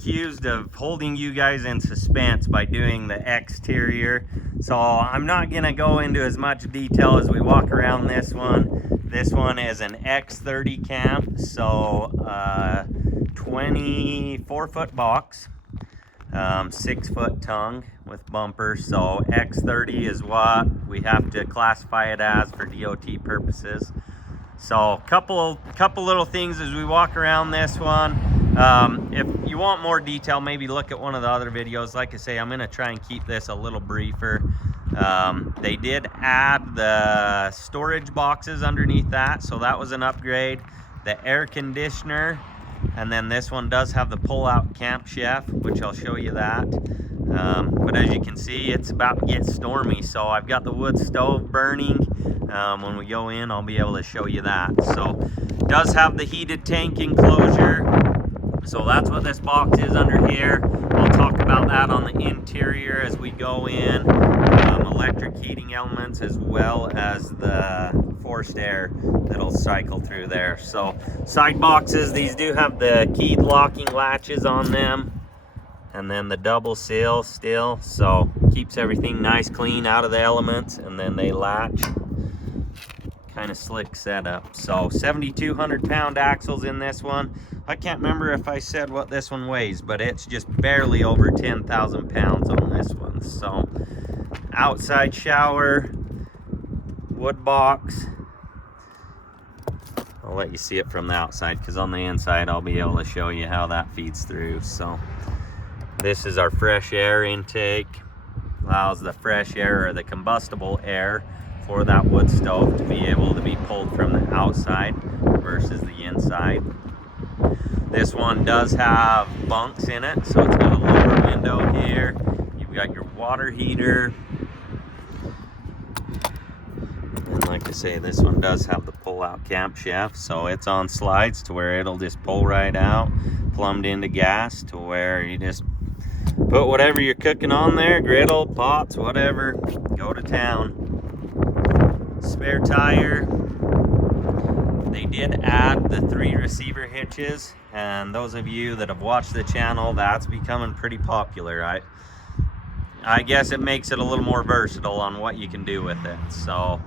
accused of holding you guys in suspense by doing the exterior, so I'm not gonna go into as much detail as we walk around this one. This one is an X30 camp, so 24-foot box, 6-foot tongue with bumper. So X30 is what we have to classify it as for DOT purposes. So couple little things as we walk around this one. If you want more detail, maybe look at one of the other videos. Like I say, I'm gonna try and keep this a little briefer. They did add the storage boxes underneath that, so that was an upgrade. The air conditioner, and then this one does have the pull-out camp chef, which I'll show you that. But as you can see, it's about to get stormy, so I've got the wood stove burning. When we go in, I'll be able to show you that. So it does have the heated tank enclosure, so that's what this box is under here. I'll talk about that on the interior as we go in. Electric heating elements, as well as the forced air that'll cycle through there. So side boxes, these do have the keyed locking latches on them, and then the double seal still, so keeps everything nice clean out of the elements, and then they latch. Kind of slick setup. So 7,200 pound axles in this one. I can't remember if I said what this one weighs, but it's just barely over 10,000 pounds on this one. So outside shower, wood box. I'll let you see it from the outside, because on the inside I'll be able to show you how that feeds through. So this is our fresh air intake. Allows the fresh air, or the combustible air, for that wood stove to be able to be pulled from the outside versus the inside. This one does have bunks in it, so it's got a lower window here. You've got your water heater. And like I say, this one does have the pull-out camp chef, so it's on slides to where it'll just pull right out, plumbed into gas, to where you just put whatever you're cooking on there, griddle, pots, whatever, go to town. Spare tire. They did add the 3 receiver hitches, and those of you that have watched the channel, that's becoming pretty popular. I guess it makes it a little more versatile on what you can do with it. So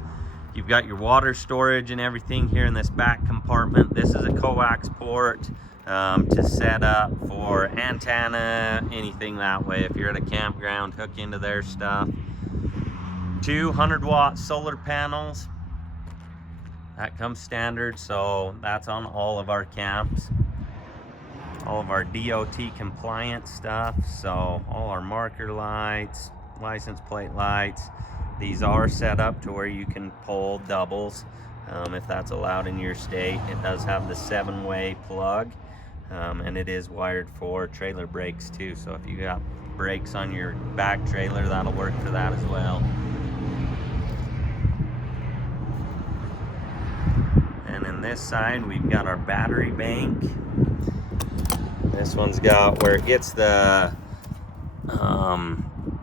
you've got your water storage and everything here in this back compartment. This is a coax port to set up for antenna, anything that way. If you're at a campground, hook into their stuff. 200-watt solar panels. That comes standard, so that's on all of our camps. All of our DOT compliant stuff, so all our marker lights, license plate lights. These are set up to where you can pull doubles if that's allowed in your state. It does have the 7-way plug, and it is wired for trailer brakes too, so if you got brakes on your back trailer, that'll work for that as well. And in this side, we've got our battery bank. This one's got where it gets the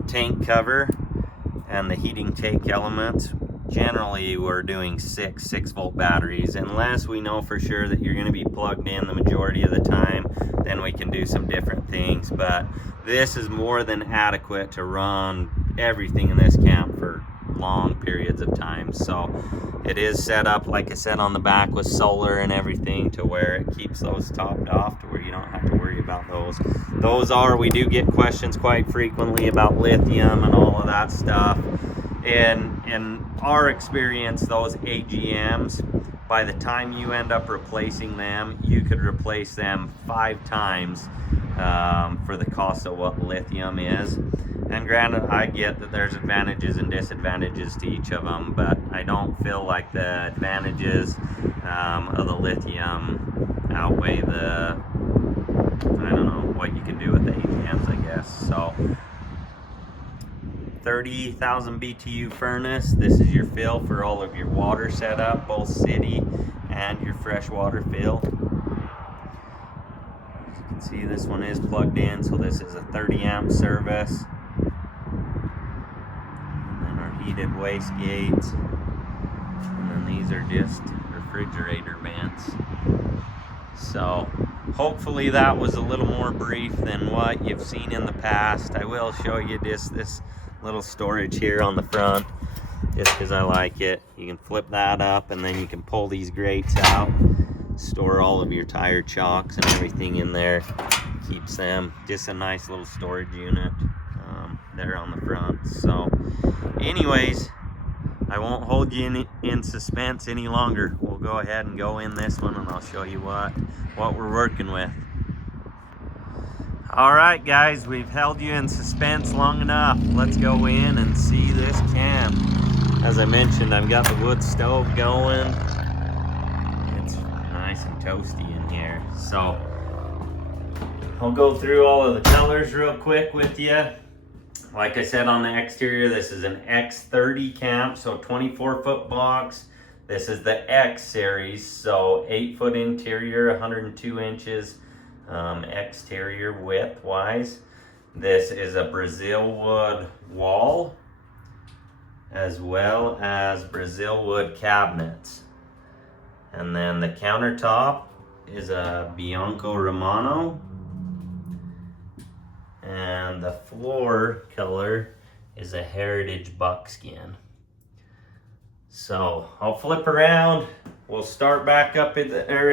tank cover and the heating tank elements. Generally, we're doing 6-volt batteries, unless we know for sure that you're going to be plugged in the majority of the time. Then we can do some different things, but this is more than adequate to run everything in this camp for long periods of time. So it is set up, like I said, on the back with solar and everything, to where it keeps those topped off, to where you don't have to worry about those. We do get questions quite frequently about lithium and all of that stuff. In our experience, those AGMs, by the time you end up replacing them, you could replace them 5 times for the cost of what lithium is. And granted, I get that there's advantages and disadvantages to each of them, but I don't feel like the advantages of the lithium outweigh the, I don't know, what you can do with the AGMs, I guess. So 30,000 BTU furnace. This is your fill for all of your water setup, both city and your freshwater fill. As you can see, this one is plugged in, so this is a 30 amp service. And then our heated waste gates. And then these are just refrigerator vents. So hopefully that was a little more brief than what you've seen in the past. I will show you this little storage here on the front, just because I like it. You can flip that up and then you can pull these grates out, store all of your tire chocks and everything in there. Keeps them, just a nice little storage unit there on the front. So anyways, I won't hold you in suspense any longer. We'll go ahead and go in this one and I'll show you what we're working with. All right, guys, we've held you in suspense long enough. Let's go in and see this camp. As I mentioned, I've got the wood stove going. It's nice and toasty in here. So I'll go through all of the colors real quick with you. Like I said on the exterior, this is an X30 camp, so 24-foot box. This is the X series, so 8-foot interior, 102 inches exterior width-wise. This is a Brazil wood wall, as well as Brazil wood cabinets. And then the countertop is a Bianco Romano. And the floor color is a Heritage buckskin. So I'll flip around. We'll start back up in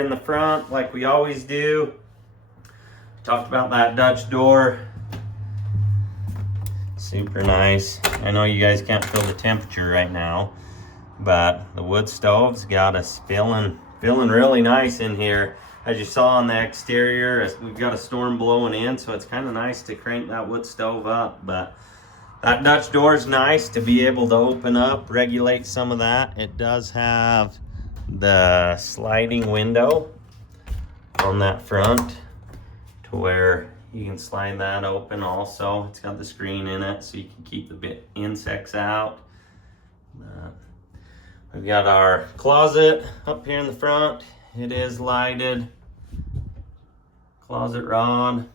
the front like we always do. Talked about that Dutch door. Super nice. I know you guys can't feel the temperature right now, but the wood stove's got us feeling really nice in here. As you saw on the exterior, we've got a storm blowing in, so it's kind of nice to crank that wood stove up. But that Dutch door is nice to be able to open up, regulate some of that. It does have the sliding window on that front to where you can slide that open also. It's got the screen in it so you can keep the insects out. We've got our closet up here in the front. It is lighted. Closet rod.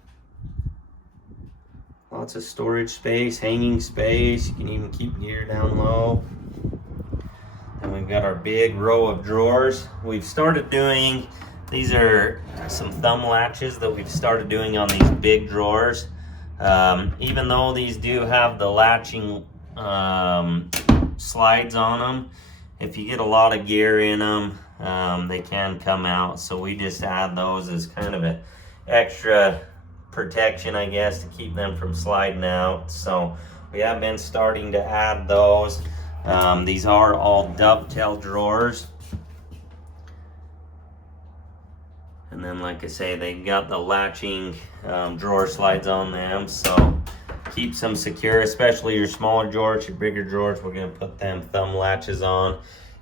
Lots of storage space, hanging space. You can even keep gear down low. And we've got our big row of drawers. We've started doing, these are some thumb latches that we've started doing on these big drawers. Even though these do have the latching slides on them, if you get a lot of gear in them, they can come out. So we just add those as kind of a extra protection, I guess, to keep them from sliding out. So we have been starting to add those. These are all dovetail drawers. And then, like I say, they got the latching drawer slides on them, so keeps them secure, especially your smaller drawers. Your bigger drawers, we're going to put them thumb latches on.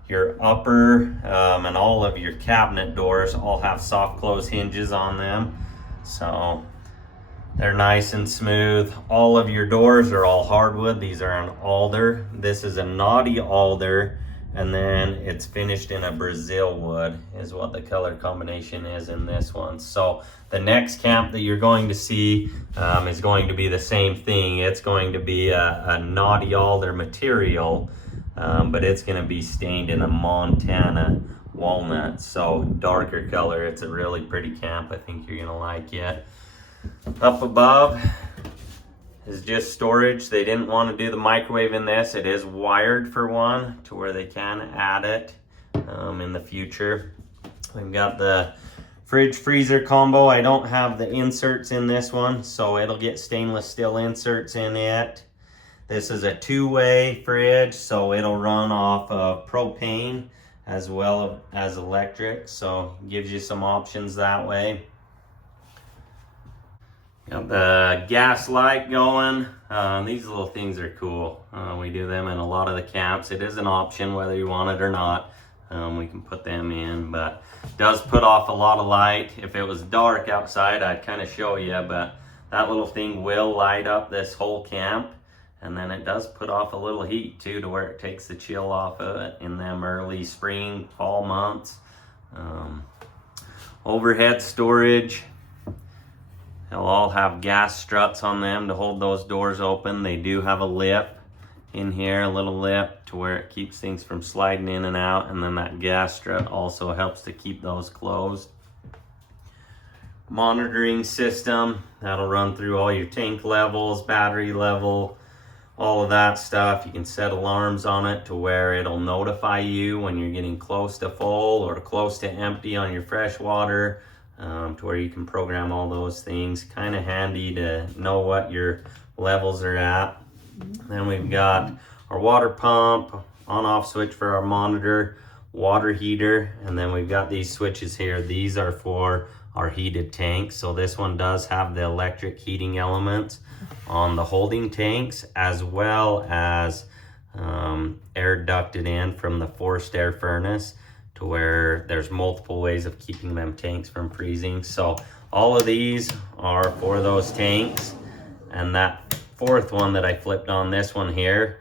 Your upper and all of your cabinet doors all have soft close hinges on them, so they're nice and smooth. All of your doors are all hardwood. These are an alder. This is a knotty alder, and then it's finished in a Brazil wood is what the color combination is in this one. So the next camp that you're going to see is going to be the same thing. It's going to be a knotty alder material, but it's going to be stained in a Montana walnut, so darker color. It's a really pretty camp. I think you're going to like it. Up above is just storage. They didn't want to do the microwave in this. It is wired for one to where they can add it in the future. We've got the fridge freezer combo. I don't have the inserts in this one, so it'll get stainless steel inserts in it. This is a two-way fridge, so it'll run off of propane as well as electric, so it gives you some options that way. Got the gas light going. These little things are cool. We do them in a lot of the camps. It is an option whether you want it or not. We can put them in, but it does put off a lot of light. If it was dark outside, I'd kind of show you, but that little thing will light up this whole camp. And then it does put off a little heat too, to where it takes the chill off of it in them early spring, fall months. Overhead storage. They'll all have gas struts on them to hold those doors open. They do have a lip in here, a little lip, to where it keeps things from sliding in and out. And then that gas strut also helps to keep those closed. monitoring system that'll run through all your tank levels, battery level, all of that stuff. You can set alarms on it to where it'll notify you when you're getting close to full or close to empty on your fresh water, to where you can program all those things. Kind of handy to know what your levels are at. Then we've got our water pump, on-off switch for our monitor, water heater, and then we've got these switches here. These are for our heated tanks. So this one does have the electric heating elements on the holding tanks, as well as air ducted in from the forced air furnace, to where there's multiple ways of keeping them tanks from freezing. So all of these are for those tanks. And that fourth one that I flipped on, this one here,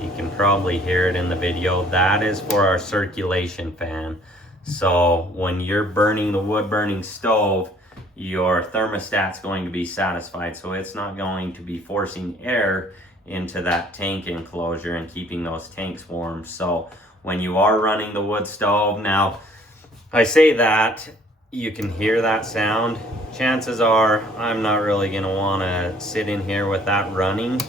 you can probably hear it in the video, that is for our circulation fan. So when you're burning the wood burning stove, your thermostat's going to be satisfied, so it's not going to be forcing air into that tank enclosure and keeping those tanks warm. So when you are running the wood stove, now I say that, you can hear that sound. Chances are I'm not really going to want to sit in here with that running.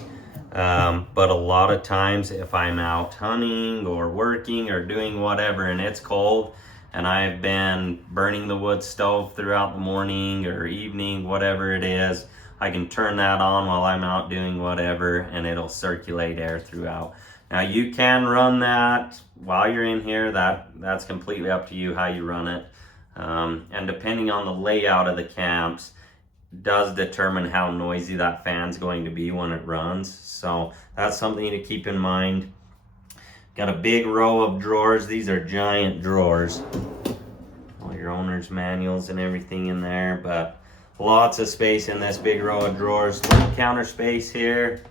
But a lot of times if I'm out hunting or working or doing whatever and it's cold, and I've been burning the wood stove throughout the morning or evening, whatever it is, I can turn that on while I'm out doing whatever, and it'll circulate air throughout. Now you can run that while you're in here. That's completely up to you how you run it. And depending on the layout of the camps, does determine how noisy that fan's going to be when it runs. So that's something to keep in mind. Got a big row of drawers. These are giant drawers. All your owner's manuals and everything in there, but lots of space in this big row of drawers. Little counter space here.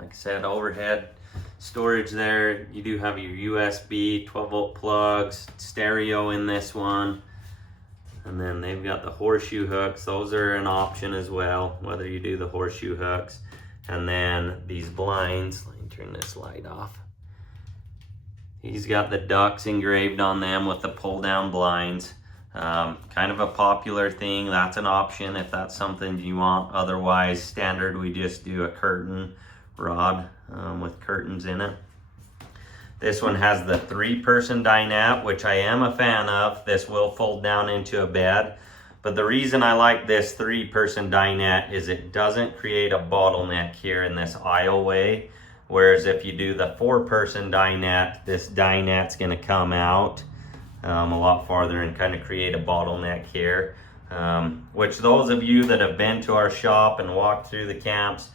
Like I said, overhead storage there. You do have your USB 12-volt plugs, stereo in this one. And then they've got the horseshoe hooks. Those are an option as well, whether you do the horseshoe hooks. And then these blinds, let me turn this light off. He's got the ducks engraved on them with the pull down blinds. Kind of a popular thing. That's an option if that's something you want. Otherwise, standard, we just do a curtain rod with curtains in it. This one has the 3-person dinette, which I am a fan of. This will fold down into a bed. But the reason I like this 3-person dinette is it doesn't create a bottleneck here in this aisleway. Whereas if you do the 4-person dinette, this dinette's gonna come out a lot farther and kind of create a bottleneck here. Which those of you that have been to our shop and walked through the camps,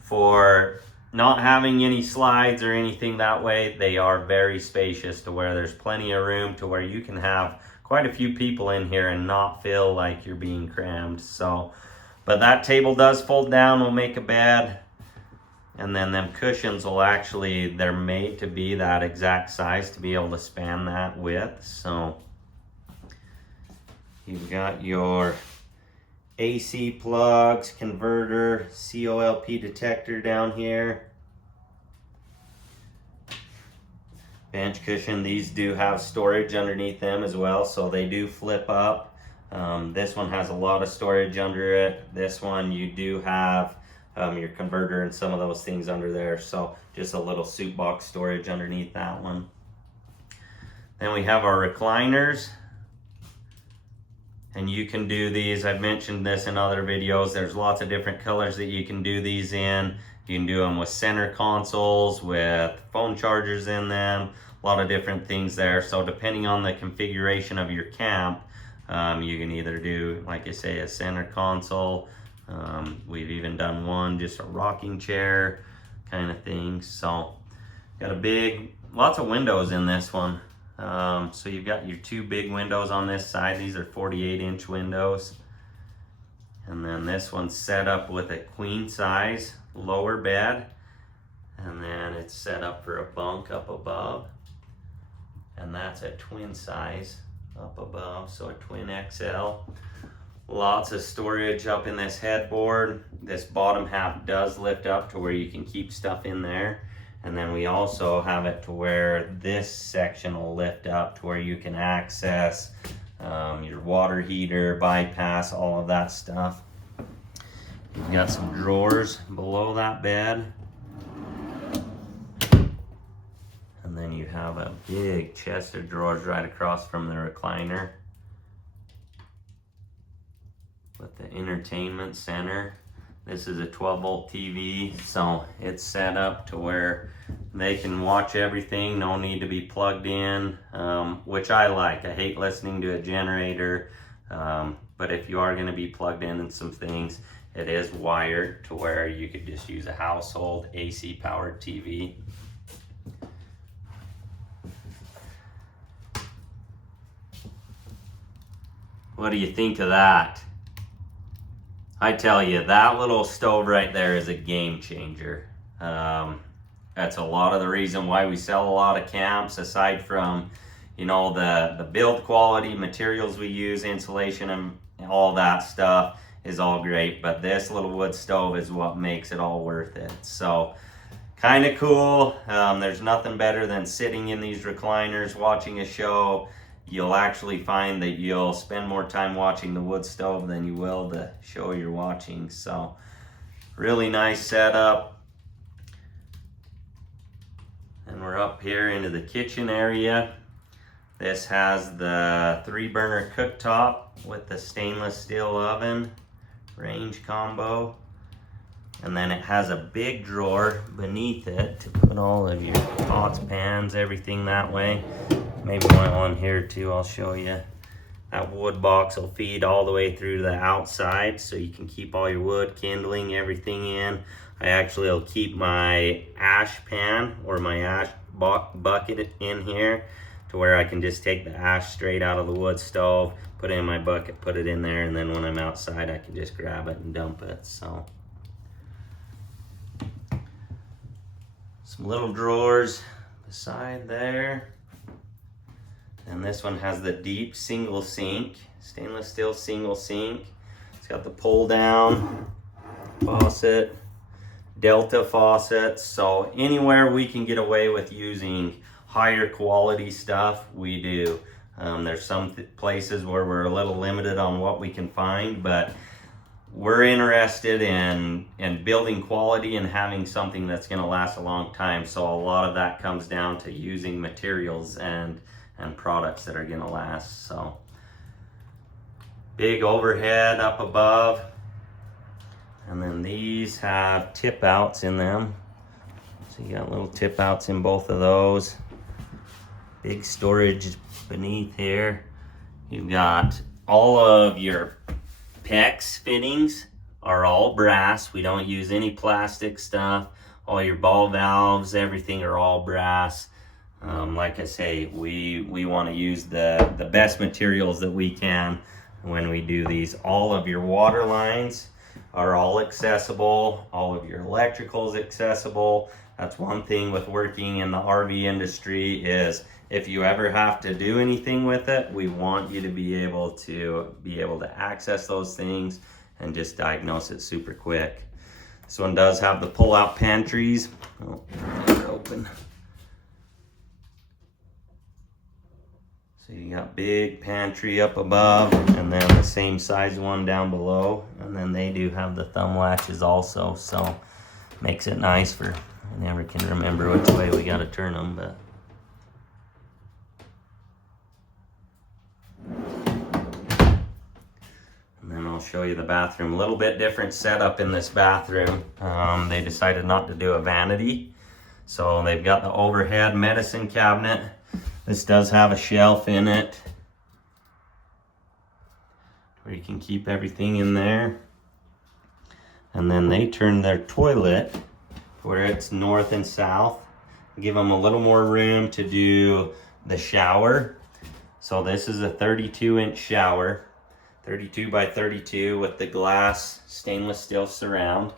for not having any slides or anything that way, they are very spacious to where there's plenty of room to where you can have quite a few people in here and not feel like you're being crammed. So, but that table does fold down, will make a bed. And then them cushions will actually, they're made to be that exact size to be able to span that width. So you've got your AC plugs, converter, COLP detector down here. Bench cushion, these do have storage underneath them as well, so they do flip up. This one has a lot of storage under it. This one you do have your converter and some of those things under there, so just a little soup box storage underneath that one. Then we have our recliners. And you can do these, I've mentioned this in other videos, there's lots of different colors that you can do these in. You can do them with center consoles, with phone chargers in them, a lot of different things there. So depending on the configuration of your camp, you can either do, like I say, a center console. We've even done one, just a rocking chair kind of thing. So got a big, lots of windows in this one. So you've got your 2 big windows on this side. These are 48-inch windows. And then this one's set up with a queen size lower bed. And then it's set up for a bunk up above. And that's a twin size up above, so a twin XL. Lots of storage up in this headboard. This bottom half does lift up to where you can keep stuff in there. And then we also have it to where this section will lift up to where you can access your water heater, bypass, all of that stuff. You've got some drawers below that bed. And then you have a big chest of drawers right across from the recliner with the entertainment center. This is a 12-volt TV, so it's set up to where they can watch everything, no need to be plugged in, which I like. I hate listening to a generator, but if you are going to be plugged in some things, it is wired to where you could just use a household AC powered TV. What do you think of that? I tell you, that little stove right there is a game changer. That's a lot of the reason why we sell a lot of camps, aside from, you know, the build quality, materials we use, insulation, and all that stuff is all great. But this little wood stove is what makes it all worth it. So, kind of cool. There's nothing better than sitting in these recliners, watching a show. You'll actually find that you'll spend more time watching the wood stove than you will the show you're watching. So, really nice setup. And we're up here into the kitchen area. This has the 3-burner cooktop with the stainless steel oven, range combo. And then it has a big drawer beneath it to put all of your pots, pans, everything that way. Maybe one here too, I'll show you. That wood box will feed all the way through to the outside, so you can keep all your wood, kindling, everything in. I actually will keep my ash pan or my ash bucket in here to where I can just take the ash straight out of the wood stove, put it in my bucket, put it in there, and then when I'm outside I can just grab it and dump it. So, some little drawers beside there. And this one has the deep single sink, stainless steel single sink. It's got the pull down faucet, Delta faucets. So anywhere we can get away with using higher quality stuff, we do. There's some places where we're a little limited on what we can find, but we're interested in building quality and having something that's going to last a long time. So a lot of that comes down to using materials and products that are going to last. So big overhead up above, and then these have tip outs in them, so you got little tip outs in both of those. Big storage beneath here. You've got all of your PEX fittings are all brass. We don't use any plastic stuff. All your ball valves, everything are all brass. Like I say, we want to use the best materials that we can when we do these. All of your water lines are all accessible. All of your electrical is accessible. That's one thing with working in the RV industry, is if you ever have to do anything with it, we want you to be able to access those things and just diagnose it super quick. This one does have the pull-out pantries. Oh, they're open. So you got big pantry up above, and then the same size one down below, and then they do have the thumb latches also, so makes it nice for, I never can remember which way we got to turn them, but and then I'll show you the bathroom. A little bit different setup in this bathroom. They decided not to do a vanity, so they've got the overhead medicine cabinet. This does have a shelf in it where you can keep everything in there. And then they turn their toilet where it's north and south, give them a little more room to do the shower. So this is a 32-inch shower, 32 by 32 with the glass stainless steel surround.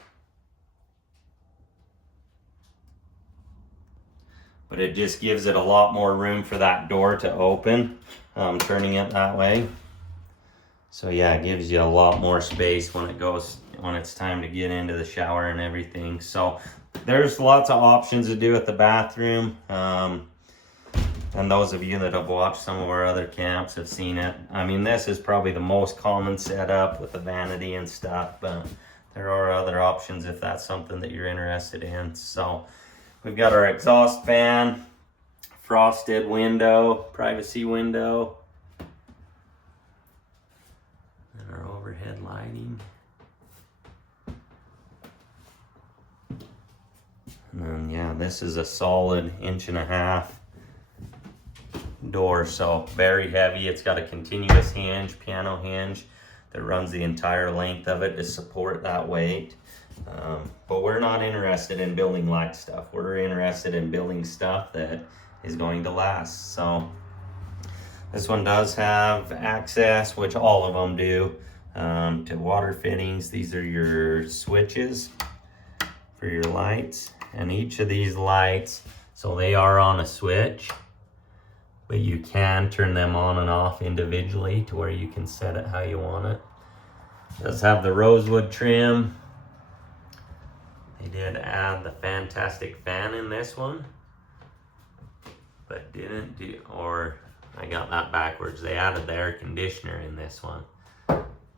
But it just gives it a lot more room for that door to open, turning it that way. So yeah, it gives you a lot more space when it's time to get into the shower and everything. So there's lots of options to do at the bathroom. And those of you that have watched some of our other camps have seen it. I mean, this is probably the most common setup with the vanity and stuff, but there are other options if that's something that you're interested in. So we've got our exhaust fan, frosted window, privacy window, and our overhead lighting. And then, yeah, this is a solid 1.5 inch door, so very heavy. It's got a continuous hinge, piano hinge, that runs the entire length of it to support that weight. But we're not interested in building light stuff. We're interested in building stuff that is going to last. So this one does have access, which all of them do, to water fittings. These are your switches for your lights, and each of these lights, so they are on a switch, but you can turn them on and off individually to where you can set it how you want it. It does have the rosewood trim. They did add the fantastic fan in this one, but didn't do, or I got that backwards. They added the air conditioner in this one,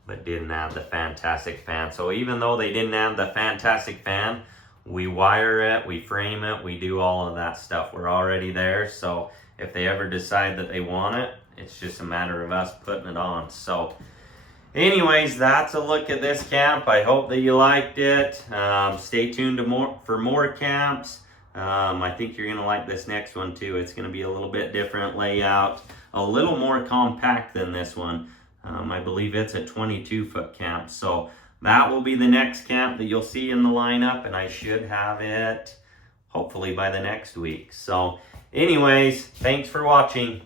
but didn't add the fantastic fan. So even though they didn't add the fantastic fan, we wire it, we frame it, we do all of that stuff. We're already there, so if they ever decide that they want it, it's just a matter of us putting it on. So anyways, that's a look at this camp. I hope that you liked it. Stay tuned for more camps. I think you're gonna like this next one too. It's gonna be a little bit different layout, a little more compact than this one. I believe it's a 22-foot camp. So that will be the next camp that you'll see in the lineup, and I should have it hopefully by the next week. So anyways, thanks for watching.